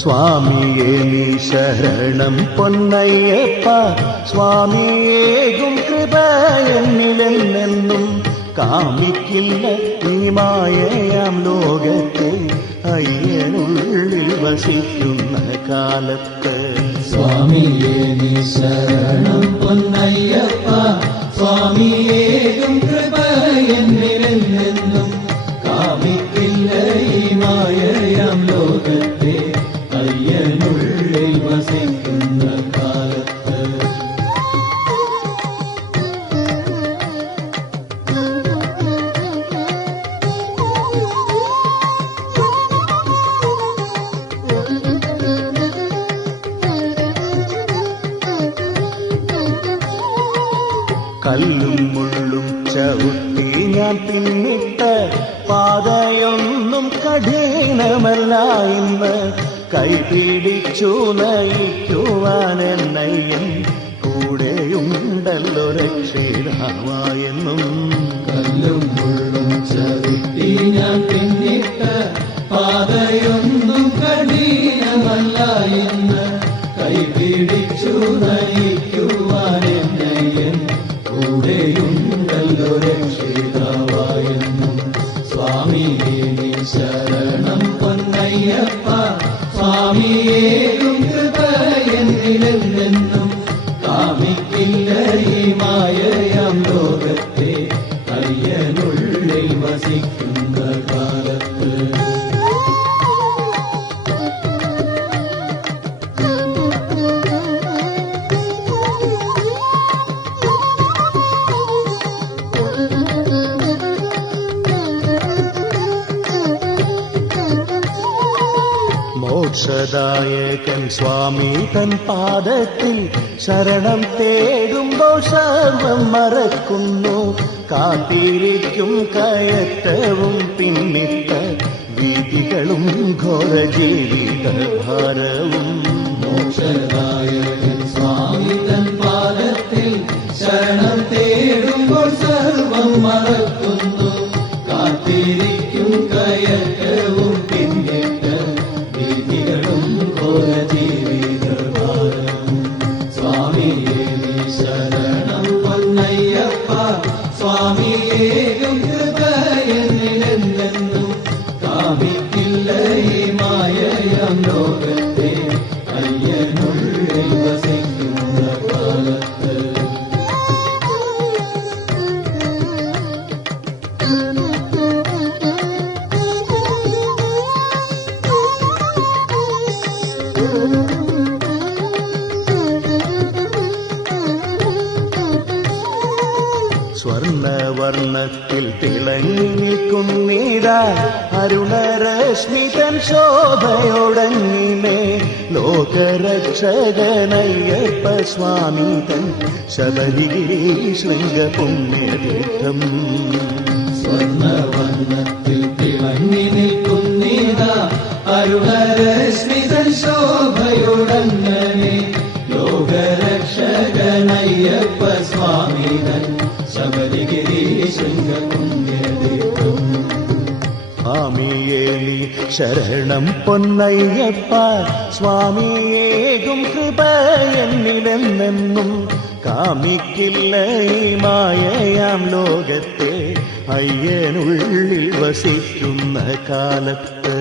സ്വാമിയേ നീ ശരണം പൊന്നയ്യപ്പ, സ്വാമിയേകും കൃപ എന്നിലെന്നെന്നും കാമിക്കില്ല ഈ മായയാം ലോകത്തെ അയ്യനുള്ളിൽ വസിക്കുന്ന കാലത്ത്. സ്വാമിയേ നീ ശരണം പൊന്നയ്യപ്പ, സ്വാമിയേകും കൃപ എന്നിലെന്നെന്നും കാമിക്കില്ല ഈ മായയാം ലോകത്തെ അയ്യനുള്ളിൽ വസിക്കുന്ന കാലത്ത്. കല്ലും മുള്ളും ചവിട്ടി ഞാൻ പിന്നിട്ട പാതയൊന്നും കഠിനമല്ല ഇന്ന്. കൈപിടിച്ചു നയിക്കുവാനെന്നയ്യൻ കൂടെയുണ്ടല്ലോ രക്ഷിതാവായെന്നും. കല്ലും മുള്ളും ചവിട്ടി ഞാൻ പിന്നിട്ട പാതയൊന്നും കഠിനമല്ല ഇന്ന്. കൈപിടിച്ചു നയിക്കുവാനെന്നയ്യൻ കൂടെയുണ്ടല്ലോ രക്ഷിതാവായെന്നും. സ്വാമിയേ നീ ശരണം പൊന്നയ്യപ്പ, സ്വാമിയേകും കൃപ എന്നിലെന്നെന്നും കാമിക്കില്ല ഈ മായയാം ലോകത്തെ അയ്യനുള്ളിൽ വസിക്കുന്ന കാലത്ത്. മോക്ഷദായകൻ സ്വാമി തൻ പാദത്തിൽ ശരണം തേടുമ്പോൾ സർവം മറക്കുന്നു. കാത്തിരിക്കും കയറ്റവും പിന്നിട്ട വീതികളും ഘോര ജീവിത ഭാരവും. മോക്ഷദായകൻ സ്വാമി തൻ പാദത്തിൽ ശരണം തേടുമ്പോൾ സർവം മറക്കുന്നു. കാത്തിരിക്കും കയറ്റവും പിന്നിട്ട വീതികളും ഘോര ജീവിത ഭാരവും. സ്വാമിയേ നീ ശരണം പൊന്നയ്യപ്പ, സ്വാമിയേകും കൃപ എന്നിലെന്നെന്നും കാമിക്കില്ല ഈ മായയാം ലോകത്തെ അയ്യനുള്ളിൽ വസിക്കുന്ന കാലത്ത്. സ്വർണവർണ്ണത്തിൽ തിളങ്ങി നിൽക്കുന്നീടാ അരുണരശ്മിതൻ ശോഭയോടങ്ങിനെ. ലോകരക്ഷകനയ്യപ്പ സ്വാമി തൻ ശബരിഗിരി ശൃംഗ പുണ്യതീർത്ഥം. സ്വർണവർണ്ണത്തിൽ തിളങ്ങി നിൽക്കുന്നീടാ അരുണരശ്മിതൻ ശോഭയോടങ്ങനെ. ലോകരക്ഷകനയ്യപ്പ സ്വാമി തൻ ശബരിഗിരി ശൃംഗ പുണ്യതീർത്ഥം. സ്വാമിയേ നീ ശരണം പൊന്നയ്യപ്പ, സ്വാമിയേകും കൃപ എന്നിലെന്നെന്നും കാമിക്കില്ല ഈ മായയാം ലോകത്തെ അയ്യനുള്ളിൽ വസിക്കുന്ന കാലത്ത്.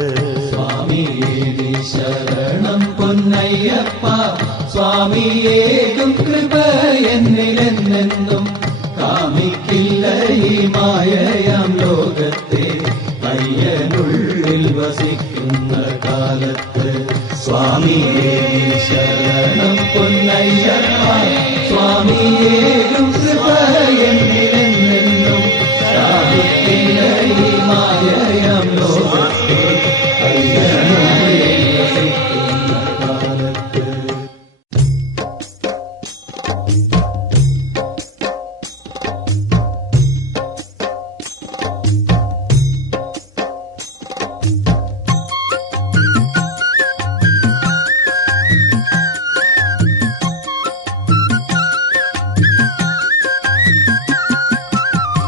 സ്വാമിയേ നീ ശരണം പൊന്നയ്യപ്പ, സ്വാമിയേകും കൃപ എന്നിലെന്നെന്നും കാമിക്കില്ല ഈ മായയാം ലോകത്തെ അയ്യനുള്ളിൽ വസിക്കുന്ന കാലത്ത്. സ്വാമിയേ നീ ശരണം പൊന്നയ്യപ്പ, സ്വാമിയേകും കൃപ എന്നിലെന്നെന്നും കാമിക്കില്ല ഈ മായയാം ലോകത്തെ അയ്യനുള്ളിൽ വസിക്കുന്ന കാലത്ത്.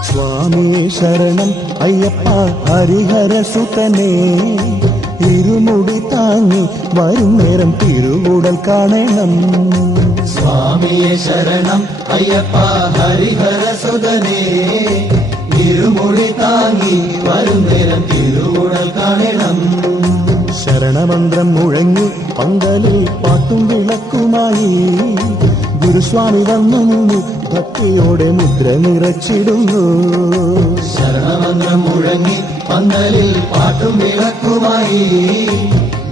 സ്വാമിയേ ശരണം അയ്യപ്പ ഹരിഹരസുതനേ, ഇരുമുടി താങ്ങി വരും നേരം തിരുവുടൽ കാണണം. സ്വാമിയെ ശരണം അയ്യപ്പ ഹരിഹര സുതനേ, ഇരുമുടി താങ്ങി വരും നേരം തിരുവുടൽ കാണണം. ശരണമന്ത്രം മുഴങ്ങി പന്തലിൽ പാട്ടും വിളക്കുമായി ഗുരുസ്വാമി വന്നു നിന്നു ഭക്തിയോടെ മുദ്ര നിറച്ചിടുന്നു. ശരണമന്ത്രം മുഴങ്ങി പന്തലിൽ പാട്ടും വിളക്കുമായി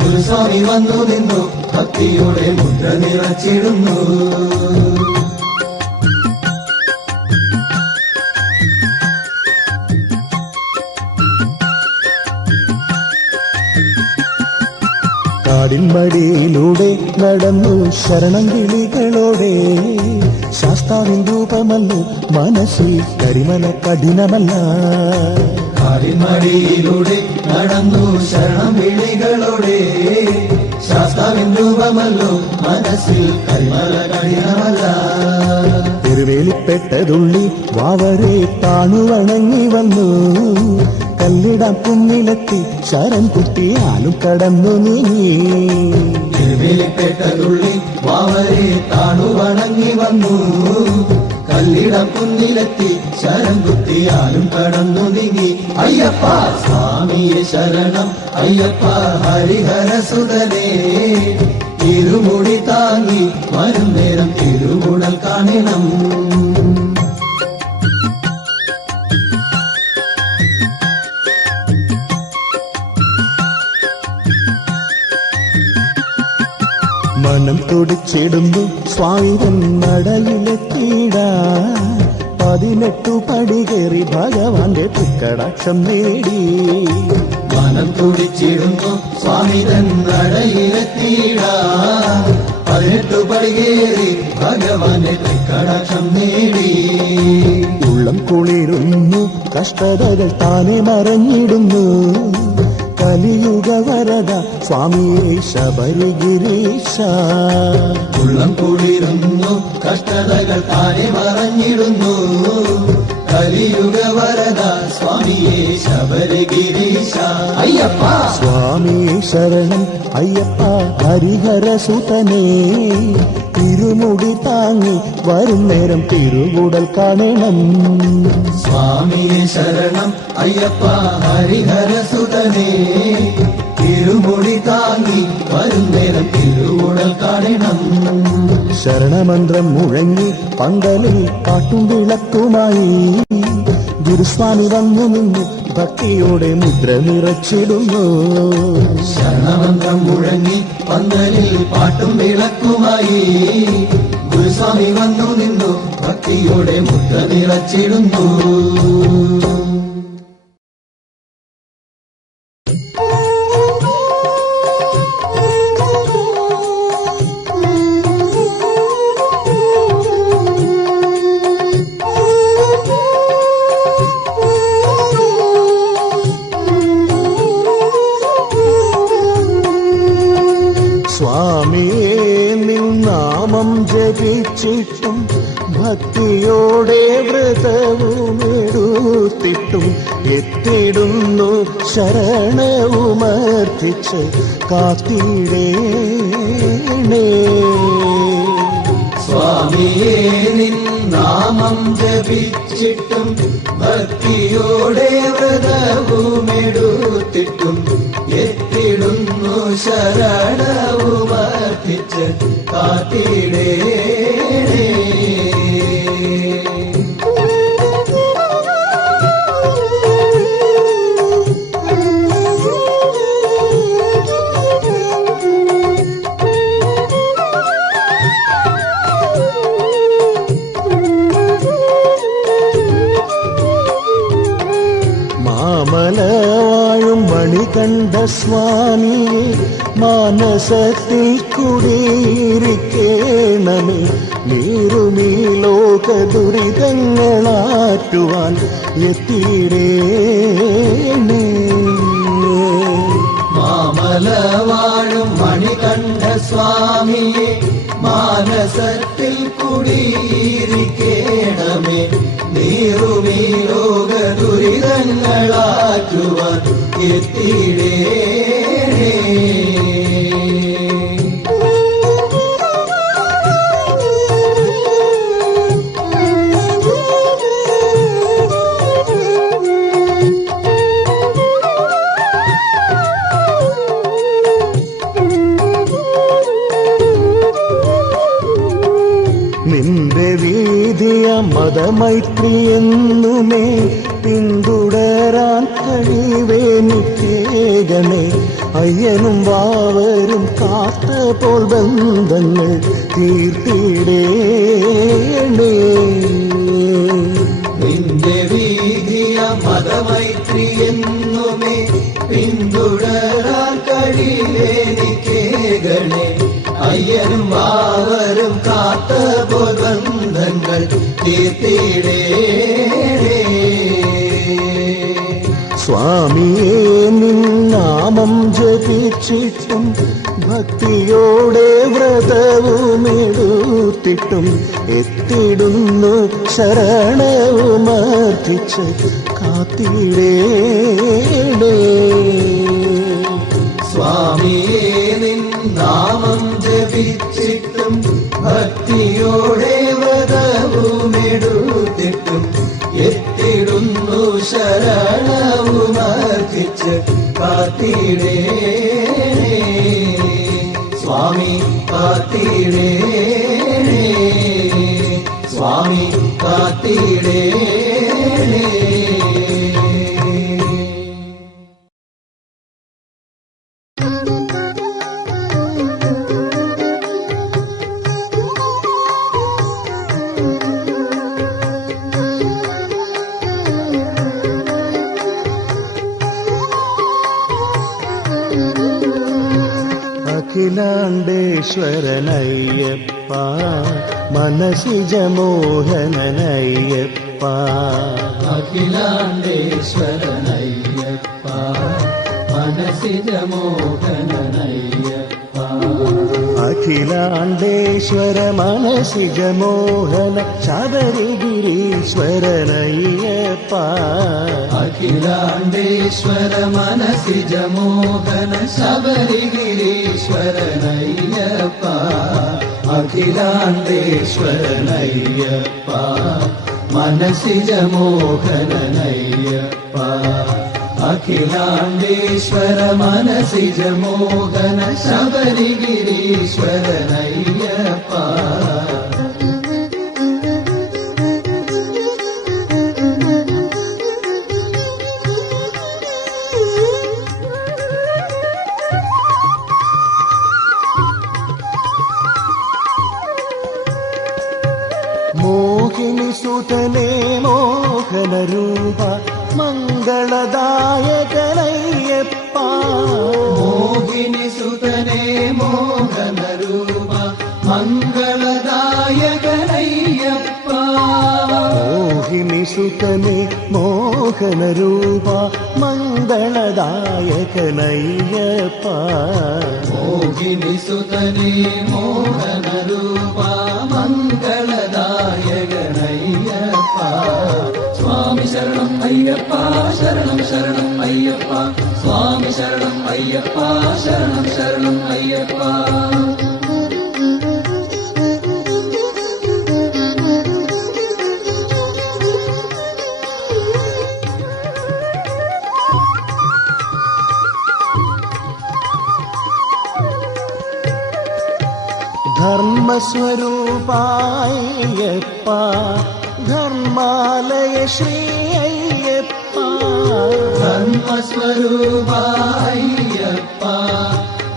ഗുരുസ്വാമി വന്നു നിന്നു ഭക്തിയോടെ മുദ്ര നിറച്ചിടുന്നു. കാടിൻ വഴിയിലൂടെ നടന്നു ശരണം കിളികളോടെ, ശാസ്താവിൻ രൂപമല്ലോ മനസ്സിൽ കരിമല കഠിനമല്ല. കാടിൻ വഴിയിലൂടെ നടന്നു ശരണം വിളികളോടെ, ശാസ്താവിൻ രൂപമല്ലോ മനസ്സിൽ കരിമല കഠിനമല്ല. തിരുവേലിപ്പെട്ടതുള്ളി വാവരെ താണുവണങ്ങി വന്നു, കല്ലിടാം കുന്നിലെത്തി ശരം കുത്തിയാലും കടന്നു നീങ്ങി. തിരുവേലിപ്പെട്ടതുള്ളി വാവരെ താണുവണങ്ങി വന്നു, കല്ലിടം കുന്നിലെത്തി ശരം കുത്തിയാലും കടന്നു നീങ്ങി. അയ്യപ്പ സ്വാമിയെ ശരണം അയ്യപ്പ ഹരിഹര സുതനേ, ഇരുമുടി താങ്ങി വരും നേരം തിരുവുടൽ കാണണം. മനം തുടിച്ചിടുന്നു സ്വാമിതൻ നടയിലെത്തിയിടാ, 18 പടി കയറി ഭഗവാന്റെ തൃക്കടാക്ഷം നേടി. മനം തുടിച്ചിടുന്നു സ്വാമിതൻ നടയിലെത്തിയിടാ, 18 പടി കയറി ഭഗവാന്റെ തൃക്കടാക്ഷം നേടി. ഉള്ളം കുളിരുന്നു കഷ്ടതകൾ താനെ മറഞ്ഞിടുന്നു, കലിയുഗ വരദ സ്വാമിയെ ശബരിഗിരീശ. ഉള്ളം കുളിരുന്നു കഷ്ടതകൾ താനെ മറഞ്ഞിടുന്നു, കലിയുഗ വരദ സ്വാമിയെ ശബരിഗിരീശ. അയ്യപ്പ സ്വാമിയെ ശരണം അയ്യപ്പ ഹരിഹര സുതനേ, തിരുമുടി താങ്ങി വരും നേരം തിരുവുടൽ കാണണം. സ്വാമിയെ ശരണം അയ്യപ്പ ഹരിഹര സുതനേ, തിരുമുടി താങ്ങി വരും നേരം തിരുവുടൽ കാണണം. ശരണമന്ത്രം മുഴങ്ങി പന്തലിൽ പാട്ടും വിളക്കുമായി ഗുരുസ്വാമി വന്നു നിന്നു ഭക്തിയോടെ മുദ്ര നിറച്ചിടുന്നു. ശരണമന്ത്രം മുഴങ്ങി പന്തലിൽ പാട്ടും വിളക്കുമായി ഗുരുസ്വാമി വന്നു നിന്നു ഭക്തിയോടെ മുദ്ര നിറച്ചിടുന്നു. സ്വാമിയേ നിൻ നാമം ജപിച്ചിട്ടും ഭക്തിയോടെ വ്രതവുമെടുത്തിട്ടും എത്തിടുന്നു ശരണവുമർപ്പിച്ച് കാത്തിടേണേ. സ്വാമിയേ നിൻ നാമം ജപിച്ചിട്ടും ഭക്തിയോടെ വ്രതവുമെടുത്തിട്ടും എത്തിടുന്നു ശരണവുമർപ്പിച്ച് കാത്തിടേണേ. മാമലവാഴും മണികണ്ഠ സ്വാമിയെ മാനസത്തിൽ കുടിയിരിക്കേണമേ, നീറുമീ ലോക ദുരിതങ്ങളാറ്റുവാൻ എത്തിയിടേണേ. മാമലവാഴും മണികണ്ഠ സ്വാമിയെ മാനസത്തിൽ കുടിയിരിക്കേണമേ, നീറുമീ ലോക ദുരിതങ്ങളാറ്റുവാൻ എത്തിയിടേണേ. മതമൈത്രി എന്നുമേ പിന്തുടരാൻ കഴിവേനിക്കേകണേ. അയ്യനും വാവരും കാത്ത പോൽ ബന്ധങ്ങൾ തീർത്തിടേണേ. നിന്റെ വീതിയ മതമൈത്രി എന്നുമേ പിന്തുടരാൻ കഴിവേനിക്കേകണേ. അയ്യനും വാവരും കാത്ത പോൽ ബന്ധങ്ങൾ തീർത്തിടേണേ. സ്വാമിയേ നിന്നാമം ജപിച്ചിട്ടും ഭക്തിയോടെ വ്രതവുമെടുത്തിട്ടും എത്തിടുന്നു ശരണവുമർത്ഥിച്ച് കാത്തിടേണേ. സ്വാമിയേ നിന്നാമം ജപിച്ചിട്ടും ഭക്തിയോടെ വ്രതവുമെടുത്തിട്ടും എത്തിടുന്നു ശരണവുമർത്ഥിച്ച് കാത്തിടേണേ. സ്വാമി കാത്തിടേണേ. സ്വാമി കാത്തിടേണേ. അഖിലാണ്ടേശ്വരനയ്യപ്പ മനസിജമോഹനനയ്യപ്പ. അഖിലാണ്ടേശ്വരനയ്യപ്പ മനസിജമോഹനനയ്യപ്പ. അഖിലാണ്ടേശ്വര മനസിജമോഹന ശബരിഗിരീശ്വരനയ്യപ്പ. അഖിലാണ്ടേശ്വര മനസിജമോഹന ശബരിഗിരീശ്വരനയ്യപ്പ. അഖിലാണ്ടേശ്വരനയ്യപ്പ മനസിജമോഹനനയ്യപ്പ. അഖിലാണ്ടേശ്വര മനസിജമോഹന ശബരിഗിരീശ്വരനയ്യപ്പ. മോഹിനി സുതനേ മോഹനരൂപ മംഗളദായകനയ്യപ്പ. മോഹിനി സുതനേ മോഹനരൂപ മംഗളദായകനയ്യപ്പ. മോഹിനി സുതനേ മോഹനരൂപ മംഗളദായകനയ്യപ്പ. മോഹിനി സുതനേ മോഹനരൂപ മംഗളദായകനയ്യപ്പ. സ്വാമി ശരണം അയ്യപ്പ ശരണം ശരണം അയ്യപ്പ. സ്വാമി ശരണം അയ്യപ്പ ശരണം ശരണം അയ്യപ്പ. ധർമ്മസ്വരൂപായപ്പ ധർമാലയ ശ്രീ അയ്യപ്പ. ധർമ്മസ്വരൂപായപ്പ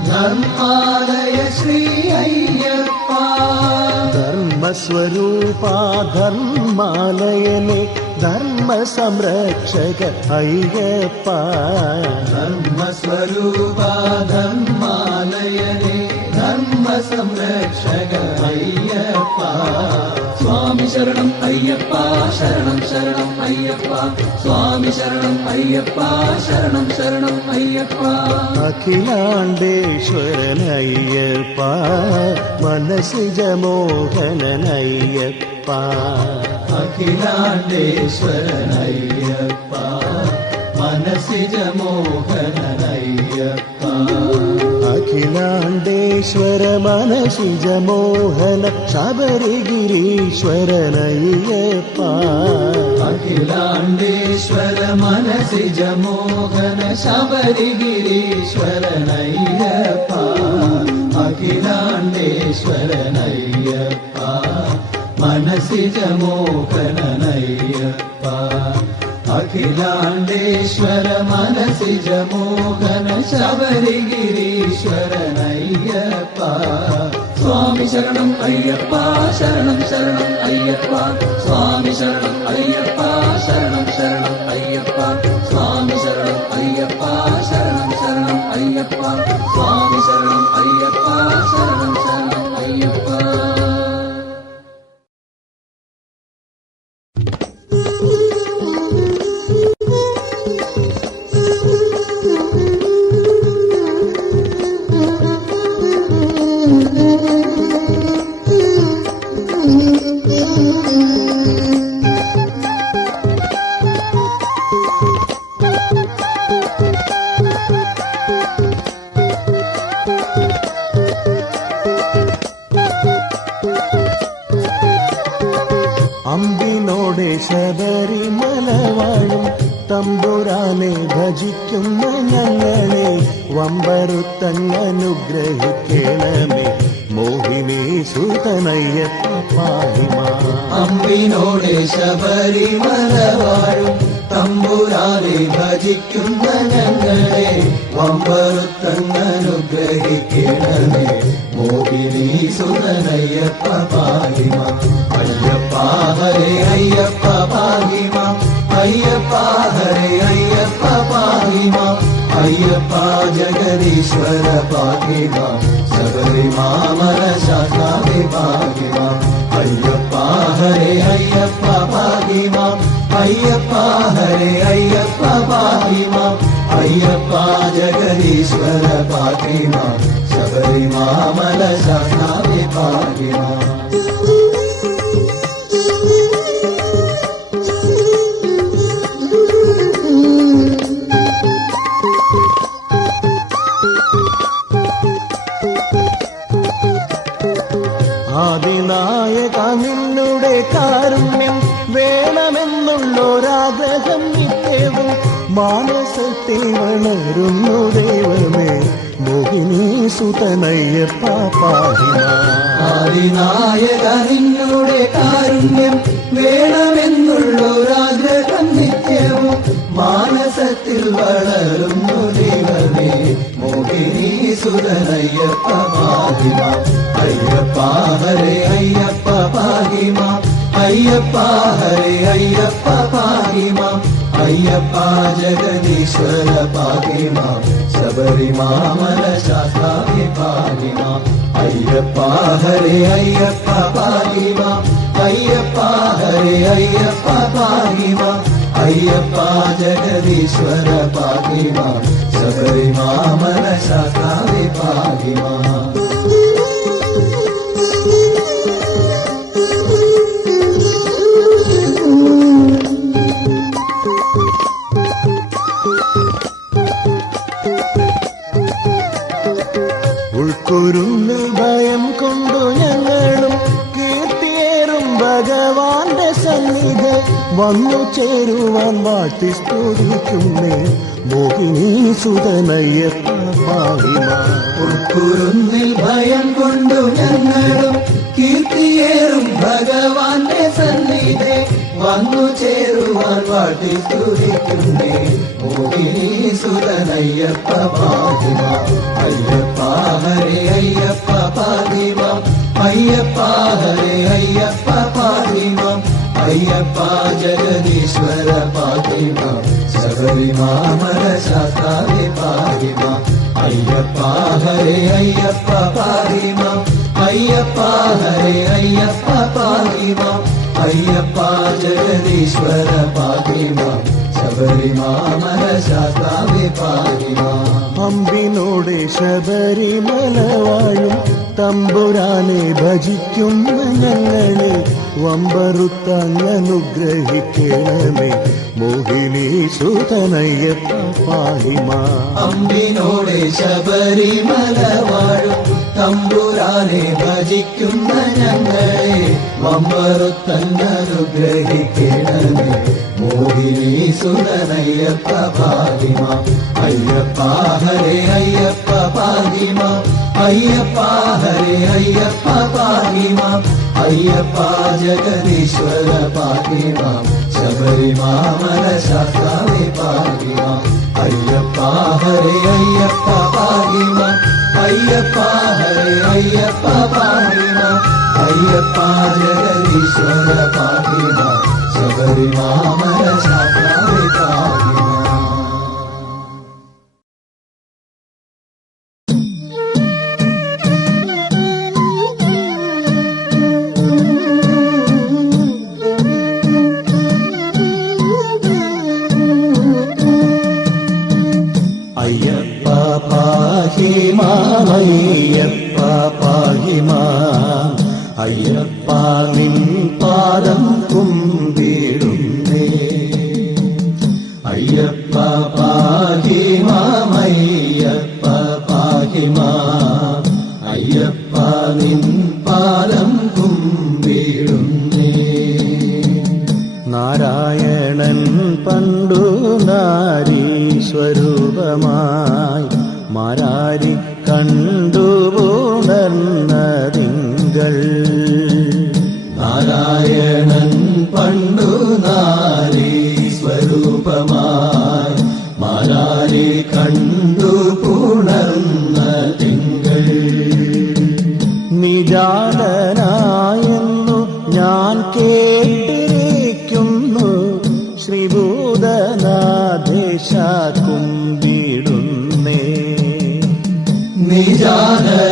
ധർമാലയ ശ്രീ അയ്യപ്പ. ധർമ്മസ്വരൂപ ധർമാലയനെ ധർമ്മ സംരക്ഷക അയ്യപ്പ. ധർമ്മസ്വരൂപ ധർമാലയനെ ധർമ്മ സംരക്ഷക അയ്യപ്പ. സ്വാമി ശരണം അയ്യപ്പ ശരണം ശരണം അയ്യപ്പ. സ്വാമി ശരണം അയ്യപ്പ ശരണം ശരണം അയ്യപ്പ. അഖിലാണ്ടേശ്വരനയ്യപ്പ മനസിജമോഹനനയ്യപ്പ. അഖിലാണ്ടേശ്വരനയ്യപ്പ മനസിജമോഹനനയ്യപ്പ. അഖിലാണ്ടേശ്വര മനസിജമോഹന ശബരിഗിരീശ്വരനയ്യപ്പ. അഖിലാണ്ടേശ്വര മനസിജമോഹന ശബരിഗിരീശ്വരനയ്യപ്പ. അഖിലാണ്ടേശ്വരനയ്യപ്പ മനസിജ മോഹനയ്യപ്പ അഖിലാണ്ടേശ്വര മനസിജ മോഹന ശബരിഗിരീശ്വരനയ്യപ്പ സ്വാമി ശരണം അയ്യപ്പ ശരണം ശരണം അയ്യപ്പ സ്വാമി ശരണം അയ്യപ്പ ശരണം ശരണം അയ്യപ്പ സ്വാമി ശരണം അയ്യപ്പ ശരണം ശരണം അയ്യപ്പ സ്വാമി ശരണം അയ്യപ്പ ശരണം ശരണം അയ്യപ്പ. അമ്പിനോടെ ശബരിമല വാഴും തമ്പുരാനെ ഭജിക്കുന്ന ഞങ്ങളെ വമ്പറുത്തങ്ങനുഗ്രഹിക്കണമേ മോഹിനി സുതനയ്യപ്പ പാഹിമാ. അമ്പിനോടെ ശബരിമല വാഴും തമ്പുരാനെ ഭജിക്കുന്ന ഞങ്ങളെ വമ്പറുത്തങ്ങനുഗ്രഹിക്കണമേ മോഹിനി സുതനയ്യപ്പ പാഹിമാ. അയ്യപ്പ ഹരേ അയ്യപ്പ പാഹിമാ അയ്യപ്പ ഹരേ അയ്യപ്പ പാഹിമാ അയ്യപ്പ ജഗദീശ്വര പാഹിമാ ശബരിമാമല ശാസ്താവേ പാഹിമാ. അയ്യപ്പ ഹരേ അയ്യപ്പ പാഹിമാ അയ്യപ്പ ഹരേ അയ്യപ്പ പാഹിമാ അയ്യപ്പ ജഗദീശ്വര പാഹിമാ ശബരിമാമല ശാസ്താവേ പാഹിമാ. ആദിനായക നിന്നുടെ കാരുണ്യം വേണമെന്നുള്ളൊരാഗ്രഹം നിത്യവും മാനസത്തിൽ വളരുന്നു ദൈവമേ മോഹിനി സുതനയ്യപ്പ പാഹിമാ. ആദിനായക നിന്നുടെ കാരുണ്യം വേണമെന്നുള്ളൊരാഗ്രഹം നിത്യവും മാനസത്തിൽ വളരുന്നു ദൈവമേ മോഹിനി സുതനയ്യപ്പ പാഹിമാ. അയ്യപ്പ ഹരേ അയ്യപ്പ പാഹിമാ അയ്യപ്പ ഹരേ അയ്യപ്പ പാഹിമാ അയ്യപ്പ ജഗദീശ്വര പാഹിമാ ശബരിമാമല ശാസ്താവേ പാഹിമാ. അയ്യപ്പ ഹരേ അയ്യപ്പ പാഹിമാ അയ്യപ്പ ഹരേ അയ്യപ്പ പാഹിമാ അയ്യപ്പ ജഗദീശ്വര പാഹിമാ ശബരിമാമല ശാസ്താവേ പാഹിമാ. ഉൾക്കൊരുന്നിൽ ഭയം കൊണ്ടു ഞങ്ങളും കീർത്തിയേറും ഭഗവാന്റെ സന്നിധി വന്നു ചേരുവാൻ വാട്ടി സ്തുതിക്കുന്നേ മോഹിനി സുതനയ്യപ്പ പാഹിമാ. ഉൾക്കുരുന്നിൽ ഭയം കൊണ്ടു ഞങ്ങളും കീർത്തിയേറും ഭഗവാന്റെ സന്നിധി വന്നു ചേരുവാൻ വാട്ടി സ്തുതിക്കുന്നേ മോഹിനി സുതനയ്യപ്പ പാഹിമാ. അയ്യപ്പ ഹരേ അയ്യപ്പ പാഹിമാ അയ്യപ്പ ഹരേ അയ്യപ്പ പാഹിമാ അയ്യപ്പ ജഗദീശ്വര പാഹിമാ ശബരിമാമല ശാസ്താവേ പാഹിമാ. അയ്യപ്പ ഹരേ അയ്യപ്പ പാഹിമാ അയ്യപ്പ ഹരേ അയ്യപ്പ പാഹിമാ അയ്യപ്പ ജഗദീശ്വര പാഹിമാ ശബരിമാമല ശാസ്താവേ പാഹിമാ. അമ്പിനോടെ ശബരിമല വാഴും തമ്പുരാനെ ഭജിക്കുന്ന ഞങ്ങളെ വമ്പറുത്തങ്ങനുഗ്രഹിക്കണമേ മോഹിനി സുതനയ്യപ്പ പാഹിമാ. അമ്പിനോടെ ശബരിമല വാഴും തമ്പുരാനെ ഭജിക്കുന്ന ഞങ്ങളെ വമ്പറുത്തങ്ങനുഗ്രഹിക്കണമേ മോഹിനി സുതനയ്യപ്പ പാഹിമാ. അയ്യപ്പ ഹരേ അയ്യപ്പ പാഹിമാ അയ്യപ്പ ഹരേ അയ്യപ്പ പാഹിമാ അയ്യപ്പ ജഗദീശ്വര പാഹി മാം ശബരിമാമല ശാസ്താവേ പാഹി മാം അയ്യപ്പ ഹരേ അയ്യപ്പ പാഹി മാം അയ്യപ്പ ഹരേ അയ്യപ്പ പാഹി മാം അയ്യപ്പ ജഗദീശ്വര പാഹി മാം ശബരിമാമല ശാസ്താവേ പാഹി മാം. അയ്യപ്പ പാഹി മാം അയ്യപ്പ പാഹി മാം അയ്യപ്പ നിൻ പാദം കുമ്പിടുന്നേ അയ്യപ്പ പാഹി മാം അയ്യപ്പ പാഹി മാം അയ്യപ്പ നിൻ പാദം കുമ്പിടുന്നേ. നാരായണൻ പണ്ടു നാരീസ്വരൂപമായി മാരാരി കണ്ടുപുണർന്നതിങ്കൾ നാരായണൻ പണ്ടു നാരീ സ്വരൂപമായി മാരാരി കണ്ടു പുണർന്ന തിങ്കൾ. നിജാതനായെന്നു ഞാൻ കേട്ടിരിക്കുന്നു ശ്രീഭൂതനാഥേശ കുമ്പിടുന്നേ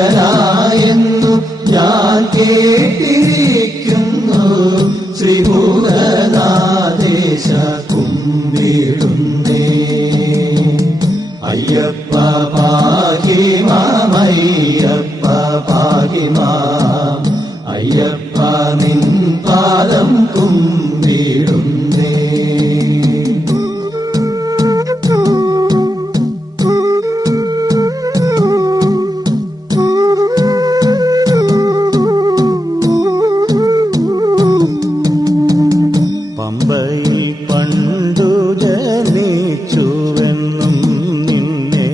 നിജാതനായെന്നു ഞാൻ കേട്ടിരിക്കുന്നു ശ്രീഭൂതനാഥേശ കുമ്പിടുന്നേ. അയ്യപ്പ പാഹി മാം അയ്യപ്പ പാഹി മാം അയ്യപ്പ നിൻ പാദം കുമ്പിടുന്നേ. പമ്പയിൽ പണ്ടു ജനിച്ചുവെന്നും നിന്നെ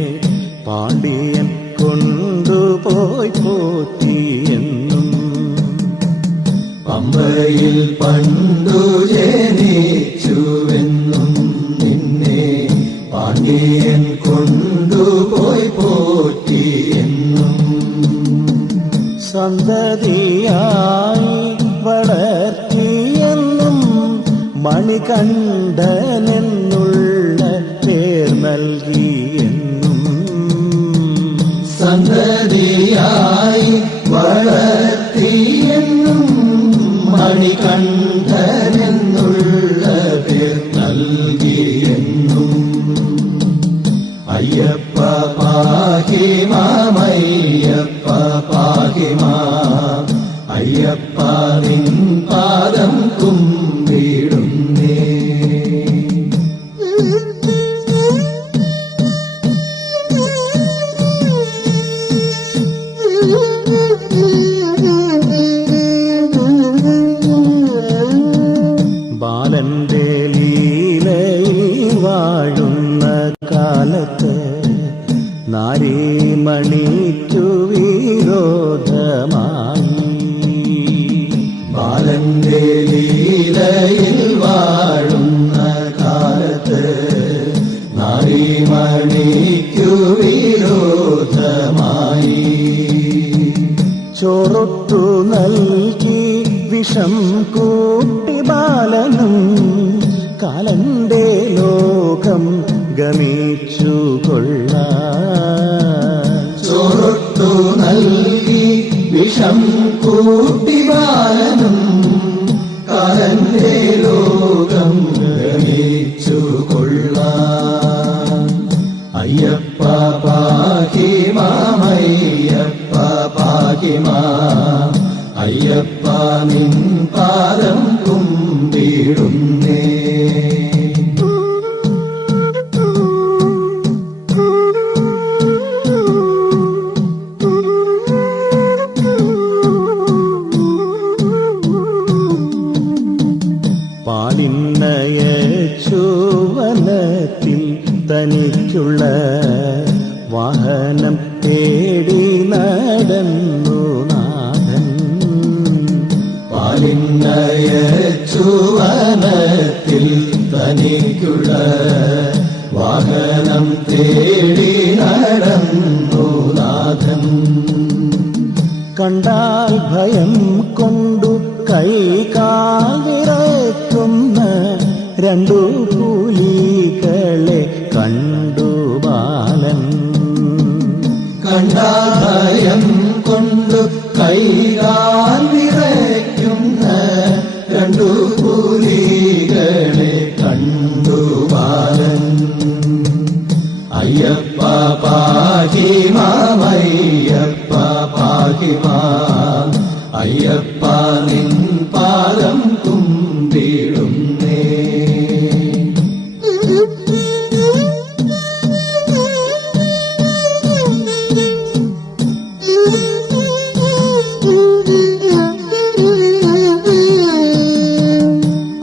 പാണ്ഡ്യൻ കൊണ്ടുപോയി പോറ്റിയെന്നും പമ്പയിൽ പണ്ടു ജനിച്ചുവെന്നും നിന്നെ പാണ്ഡ്യൻ കൊണ്ടുപോയി പോറ്റിയെന്നും സന്തതിയായി വളർത്തിയെന്നും മണികണ്ഠനെന്നുള്ള പേർ നൽകിയെന്നും സന്തതിയായി വളർത്തിയെന്നും മണികണ്ഠനെന്നുള്ള പേർ നൽകിയെന്നും. അയ്യപ്പ പാഹി മാം അയ്യപ്പ പാഹി മാം അയ്യപ്പ നിൻ പാദം കുമ്പിടുന്നേ. ബാലന്റെ ലീലയിൽ വാഴുന്ന കാലത്ത് നാരീമണിക്കു വിരോധമായി ബാലന്റെ ലീലയിൽ വാഴുന്ന കാലത്ത് നാരീമണിക്കു വിരോധമായി ചോറൊട്ടു നൽകി വിഷം കൂട്ടി ബാലനും കാലന്റെ ലോകം ഗമിച്ചു കൊള്ളാൻ. ചോറൊട്ടു നൽകി വിഷം കൂട്ടി ബാലനും കാലന്റെ ലോകം ഗമിച്ചു കൊള്ളാൻ. അയ്യപ്പ പാഹി മാം അയ്യപ്പ പാഹി മാം അയ്യപ്പ നിൻ പാദം കുമ്പിടുന്നേ. പാലിന്നയച്ചുവനത്തിൽ തനിക്കുള്ള വാഹനം തേടി നടന്നു നാഥൻ. നിന്നയച്ചു വനത്തിൽ തനിക്കുള്ള വാഹനം തേടി നടന്നു നാഥൻ. കണ്ടാൽ ഭയം കൊണ്ടു കൈകാൽ വിറയ്ക്കുന്ന രണ്ടു പുലികളെ കണ്ടു ബാലൻ. കണ്ടാൽ ഭയം കൊണ്ടു കൈകാൽ വിറയ്ക്കുന്ന രണ്ടു പുലികളെ കണ്ടു ബാലൻ. അയ്യപ്പ പാഹി മാം, അയ്യപ്പ പാഹി മാം, അയ്യപ്പ നിൻ പാദം കുമ്പിടുന്നേ.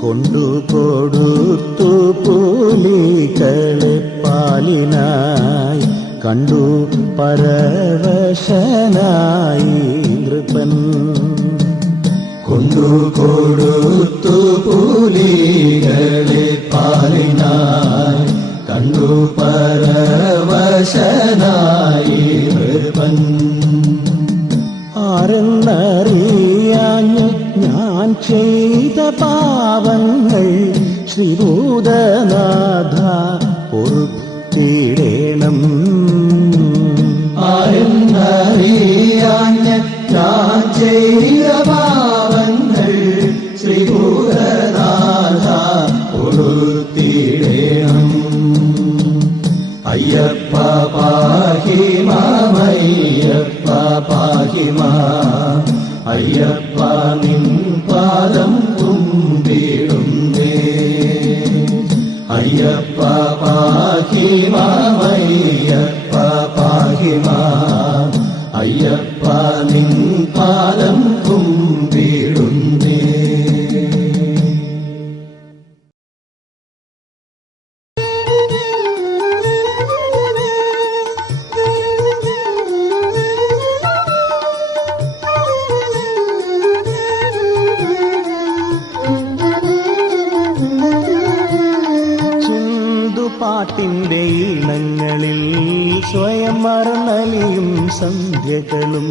കൊണ്ടുകൊടുത്തു പുലികളെ പാലിനായി കണ്ടു പരവശനായി നൃപൻ. കൊണ്ടുകൊടുത്തു പുലികളെ പാലിനായി കണ്ടു പരവശനായി നൃപൻ. ആരെന്നറിയാഞ്ഞു ഞാൻ ചെയ്ത പാവങ്ങൾ ശ്രീഭൂതനാഥ പൊറുത്തിടേണം. ആരെന്നറിയാഞ്ഞ ഞാൻ ചെയ്ത പാവങ്ങൾ ശ്രീഭൂതനാഥ പൊറുത്തിടേണം. അയ്യപ്പ പാഹി മാം, അയ്യപ്പ പാഹി മാം, അയ്യപ്പ നിൻ പാദം കുമ്പിടുന്നേ. അയ്യപ്പ പാഹി മാം, അയ്യപ്പ പാഹി മാം, അയ്യപ്പ നിൻ പാദം കുമ്പിടുന്നേ. പാട്ടിന്റെ ഈണങ്ങളിൽ സ്വയം മറന്നലിയും സന്ധ്യകളും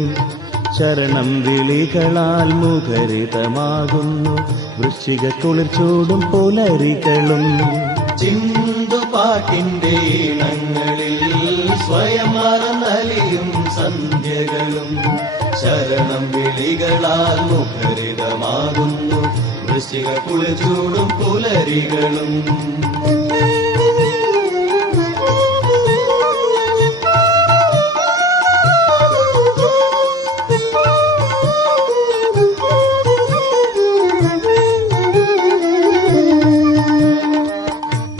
ശരണം വിളികളാൽ മുഖരിതമാകുന്നു വൃശ്ചിക കുളിർച്ചൂടും പുലരികളും. ചിന്തുപാട്ടിന്റെ ഈണങ്ങളിൽ സ്വയം മറന്നലിയും സന്ധ്യകളും ശരണം വിളികളാൽ മുഖരിതമാകുന്നു വൃശ്ചിക കുളിർച്ചൂടും പുലരികളും.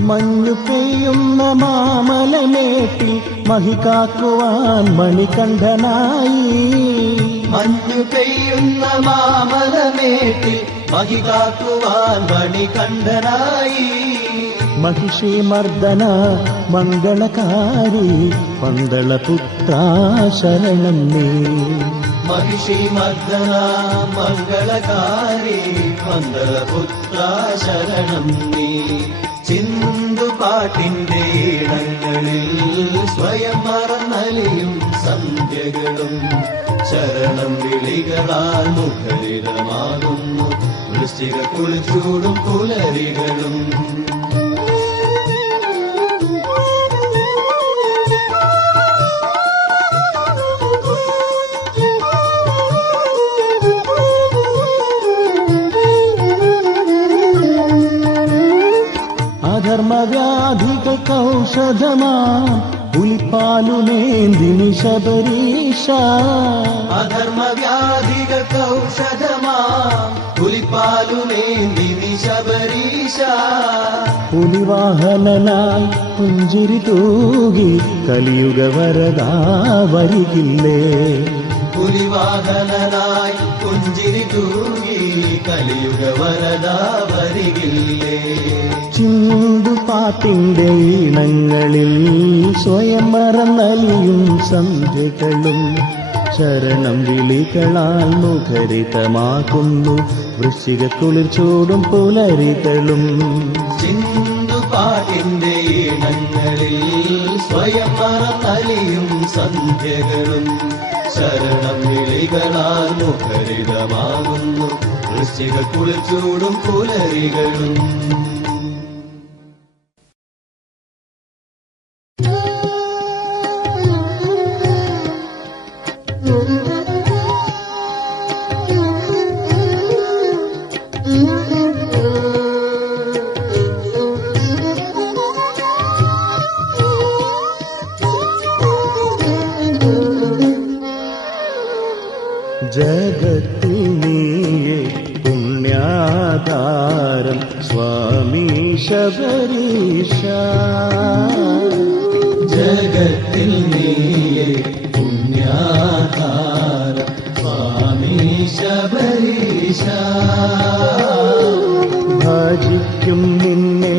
മഞ്ഞു പെയ്യുന്ന മാമലമേട്ടിൽ മഹികാക്കുവാൻ മണികണ്ഠനായി. മഞ്ഞു പെയ്യുന്ന മാമലമേട്ടിൽ മഹികാക്കുവാൻ മണികണ്ഠനായി. മഹിഷി മർദ്ദന മംഗളകാരി പന്തളപുത്രാ ശരണം നീ. മഹിഷി മർദ്ദന മംഗളകാരി പന്തളപുത്രാ ശരണം നീ. ചിന്തുപാട്ടിന്റെ ഇടങ്ങളിൽ സ്വയം മറന്നലിയും സന്ധ്യകളും ശരണം വിളികളാൽ മുഖരിതമാകുന്നു വൃശ്ചിക കുളിർച്ചൂടും പുലരികളും. അധർമ്മവ്യാധികൗഷധമാം പുലിപ്പാലുമേന്തിനി ശബരീശ. അധർമ്മവ്യാധികൗഷധമാം പുലിപ്പാലുമേന്തിനി ശബരീശ. പുലിവാഹനനായി പുഞ്ചിരി തൂകി കലിയുഗ വരദാ വരികില്ലേ. പുലിവാഹനനായി പുഞ്ചിരി തൂകി കലിയുഗ വരദാ വരികില്ലേ. ചിന്തുപാട്ടിന്റെ ഈണങ്ങളിൽ സ്വയം മറന്നലിയും സന്ധ്യകളും ശരണം വിളികളാൽ മുഖരിതമാക്കുന്നു വൃശ്ചികക്കുളിർ ചൂടും പുലരികളും ചിന്തുപാട്ടിന്റെ ഈണങ്ങളിൽ സ്വയം മറന്നലിയും സന്ധ്യകളും ശരണം വിളികളാൽ മുഖരിതമാകുന്നു വൃശ്ചികക്കുളിർ ചൂടും പുലരികളും. ജഗത്തിൽ നീയേ പുണ്യാധാരം സ്വാമി ശബരീശ. ജഗത്തിൽ നീയേ പുണ്യാധാരം സ്വാമി ശബരീശ. ഭജിക്കും നിന്നെ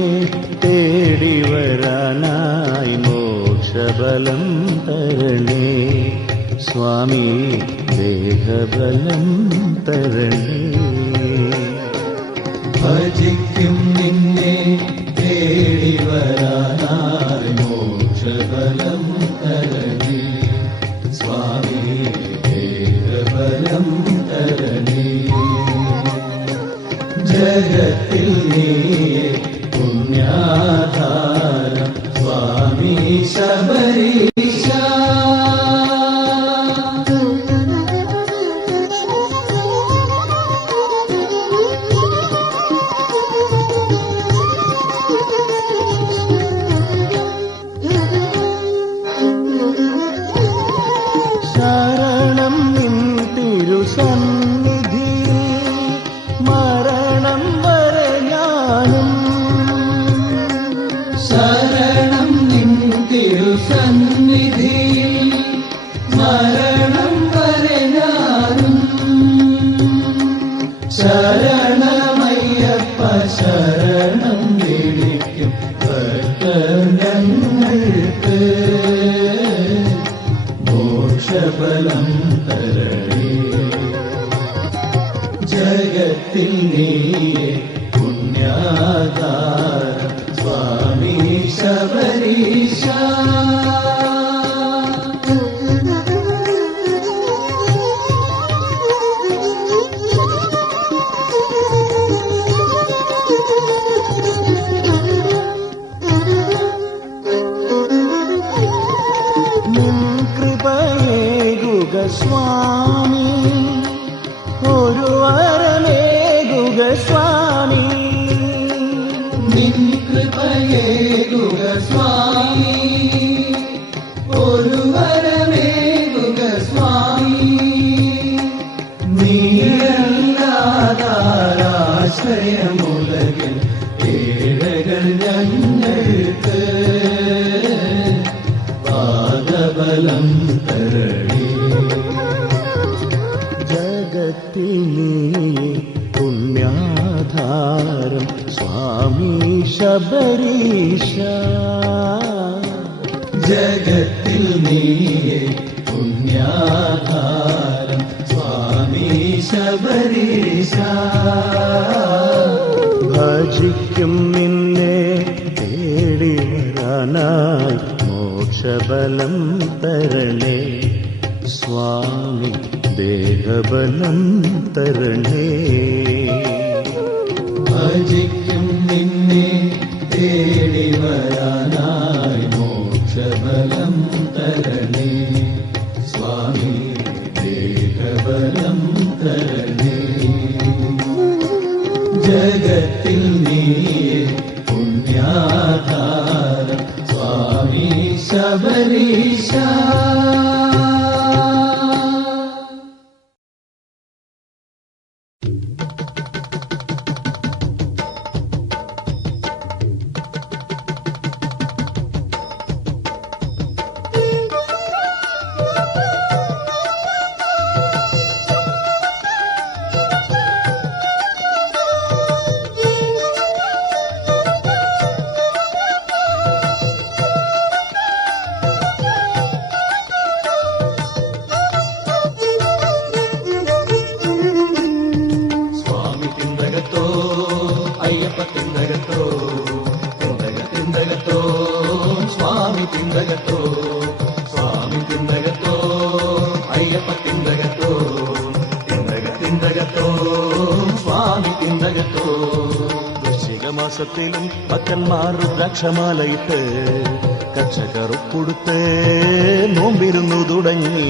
തേടി വരാനായി മോക്ഷബലം തരണേ സ്വാമി ദേഹബലം തരണേ. ഭജിക്കും നിന്നെ തേടി വരാനായി മോക്ഷബലം തരണേ സ്വാമി ദേഹബലം തരണേ. ജഗത്തിൽ നീയേ പുണ്യാധാരം സ്വാമി ശബരീശ. ശരണം നിൻ തിരുസന്നിധി മരണം വരെ ഞാനും. ശരണം നിൻ തിരുസന്നിധി മരണം വരെ ഞാനും. ശരണമയ്യപ്പ ശരണം വിളിക്കും ഞങ്ങൾക്ക് മോക്ഷബലം തരണേ. ജഗത്തിൽ നീയേ പുണ്യാധാരം സ്വാമി ശബരീശ. നിൻ കൃപയേകുക സ്വാമി ഒരു വരമേകുക സ്വാമി. നിൻ കൃപയേകുക സ്വാമി ഒരു വരമേകുക സ്വാമി. നീയല്ലാതാരാശ്രയമുലകിൽ ഏഴകൾ ഞങ്ങൾക്ക് പാദബലം തരണേ. ജഗത്തിൽ നീയേ പുണ്യാധാരം സ്വാമി ശബരീശ. ജഗത്തിൽ നീയേ പുണ്യാധാരം സ്വാമി ശബരീശ. ഭജിക്കും നിന്നെ തേടി വരാനായി മോക്ഷബലം തരണേ സ്വാമി ദേഹബലം തരണേ. ഭജിക്കും നിന്നെ തേടി വരാനായി മോക്ഷബലം തരണേ സ്വാമി ദേഹബലം തരണേ. ജഗത്തിൽ നീയേ പുണ്യാധാരം സ്വാമി ശബരീശ. തിന്തകത്തോ സ്വാമി തിന്തകത്തോ അയ്യപ്പ തിന്തകത്തോ തിന്തകത്തോ സ്വാമി തിന്തകത്തോ വൃശ്ചിക മാസത്തിലും ഭക്തന്മാർ രുദ്രാക്ഷമാലയിട്ട് കച്ചകറുക്കൊടുത്ത് നോമ്പിരുന്നു തുടങ്ങി.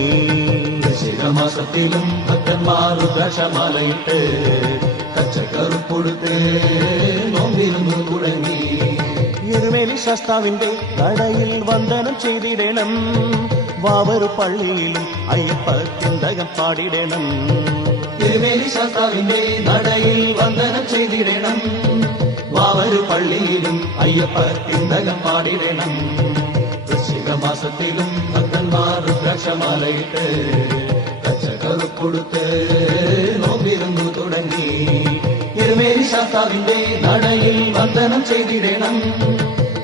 വൃശ്ചിക മാസത്തിലും ഭക്തന്മാർ രുദ്രാക്ഷമാലയിട്ട് കച്ചകറുക്കൊടുത്ത് നോമ്പിരുന്നു തുടങ്ങി. എരുമേലി ശാസ്താവിന്റെ കടയിൽ വന്ദനം ചെയ്തിടണം, വാവരു പള്ളിയിലും അയ്യപ്പ തിന്തകം പാടിടണം. തിരുമേലി ശാസ്താവിന്റെ നടയിൽ വന്ദനം ചെയ്തിടണം, വാവരു പള്ളിയിലും അയ്യപ്പ തിന്തകം പാടിടണം. വൃശ്ചിക മാസത്തിലും ഭക്തന്മാർ രുദ്രാക്ഷമാലയിട്ട് കച്ചകറുക്കൊടുത്ത് നോമ്പിരുന്നു തുടങ്ങി. തിരുമേലി ശാസ്താവിന്റെ നടയിൽ വന്ദനം ചെയ്തിടണം,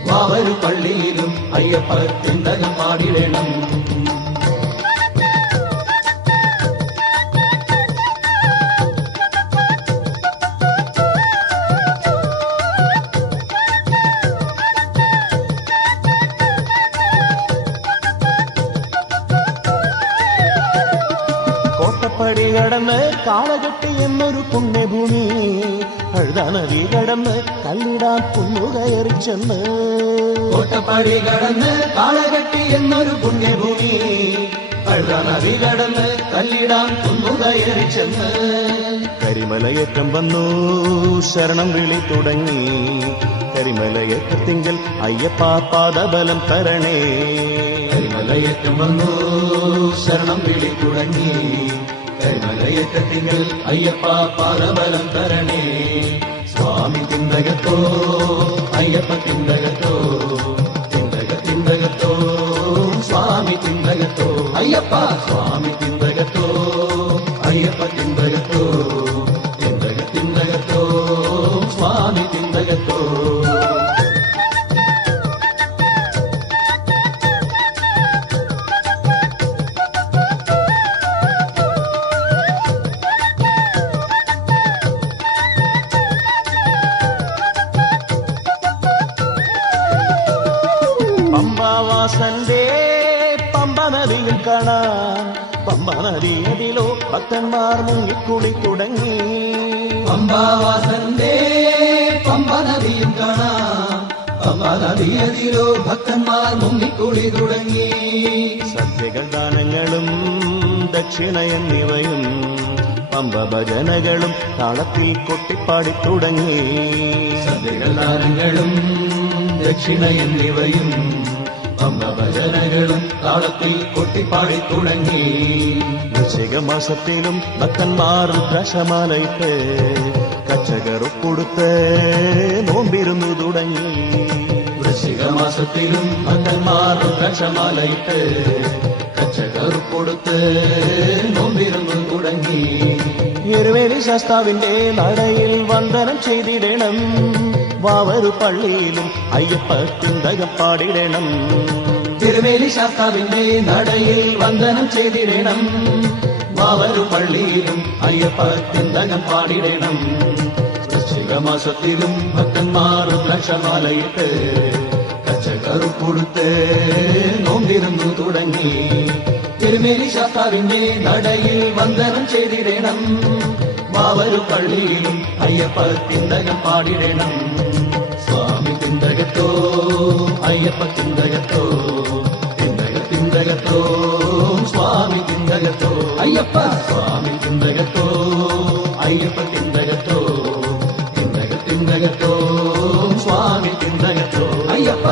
വാവരു പള്ളിയിലും അയ്യപ്പ തിന്തകം പാടിടണം. കോട്ടപ്പടി കടന്ന് കാളകെട്ടി എന്നൊരു പുണ്യഭൂമി, അഴുതാനദി കടന്ന് കല്ലിടാൻ കുന്നുകയറി ചെന്ന്. കോട്ടപ്പടി കടന്ന് കാളകെട്ടി എന്നൊരു പുണ്യഭൂമി, അഴുതാനദി കടന്ന് കല്ലിടാൻ കുന്നുകയറി ചെന്ന്. കരിമലയേറ്റം വന്നു ശരണം വിളി തുടങ്ങി, കരിമലയേറ്റത്തിങ്കൽ അയ്യപ്പ പാദബലം തരണേ. കരിമലയേറ്റം വന്നു ശരണം വിളി തുടങ്ങി, കരിമലയേറ്റത്തിങ്കൽ അയ്യപ്പ പാദബലം തരണേ. സ്വാമി തിന്തകത്തോ അയ്യപ്പ തിന്തകത്തോ തിന്തകത്തോ സ്വാമി തിന്തകത്തോ അയ്യപ്പ സ്വാമി തിന്തകത്തോ അയ്യപ്പ തിന്തകത്തോ തിന്തകത്തോ സ്വാമി തിന്തകത്തോ. പമ്പാവാസന്റെ പമ്പ നദിയിൽ കാണാൻ, പമ്പ നദിയതിലോ ഭക്തന്മാർ മുങ്ങിക്കുളി തുടങ്ങി. പമ്പാവാസന്റെ പമ്പ നദിയും കാണാം, പമ്പ നദിയതിലോ ഭക്തന്മാർ മുങ്ങിക്കുളി തുടങ്ങി. സദ്യകൾ ദാനങ്ങളും ദക്ഷിണ എന്നിവയും പമ്പ ഭജനകളും താളത്തിൽ കൊട്ടിപ്പാടി തുടങ്ങി. സദ്യകൾ ദാനങ്ങളും ദക്ഷിണ എന്നിവയും പമ്പ ഭജനകളും താളത്തിൽ കൊട്ടിപ്പാടി തുടങ്ങി. വൃശ്ചിക മാസത്തിലും ഭക്തന്മാർ രുദ്രാക്ഷമാലയിട്ട് കച്ചകറുക്കൊടുത്ത് നോമ്പിരുന്നു തുടങ്ങി. വൃശ്ചിക മാസത്തിലും ഭക്തന്മാർ രുദ്രാക്ഷമാലയിട്ട് കച്ചകറുക്കൊടുത്ത് നോമ്പിരുന്നു തുടങ്ങി. എരുമേലി ശാസ്താവിന്റെ നടയിൽ വന്ദനം ചെയ്തിടണം, വാവരു പള്ളിയിലും അയ്യപ്പ തിന്തകം പാടിടണം. തിരുമേലി ശാസ്താവിന്റെ നടയിൽ വന്ദനം ചെയ്തിടണം, വാവരു പള്ളിയിലും അയ്യപ്പ തിന്തകം പാടിടണം. വൃശ്ചിക മാസത്തിലും ഭക്തന്മാർ രുദ്രാക്ഷമാലയിട്ട് കച്ചകറുക്കൊടുത്ത് നോമ്പിരുന്നു തുടങ്ങി. തിരുമേലി ശാസ്താവിന്റെ നടയിൽ വന്ദനം ചെയ്തിടണം, വാവരു പള്ളിയിലും അയ്യപ്പ തിന്തകം പാടിടണം. സ്വാമി തിന്തകത്തോ അയ്യപ്പ തിന്തകത്തോ തിന്തകത്തോ സ്വാമി തിന്തകത്തോ അയ്യപ്പ സ്വാമി തിന്തകത്തോ അയ്യപ്പ തിന്തകത്തോ തിന്തകത്തോ സ്വാമി തിന്തകത്തോ അയ്യപ്പ.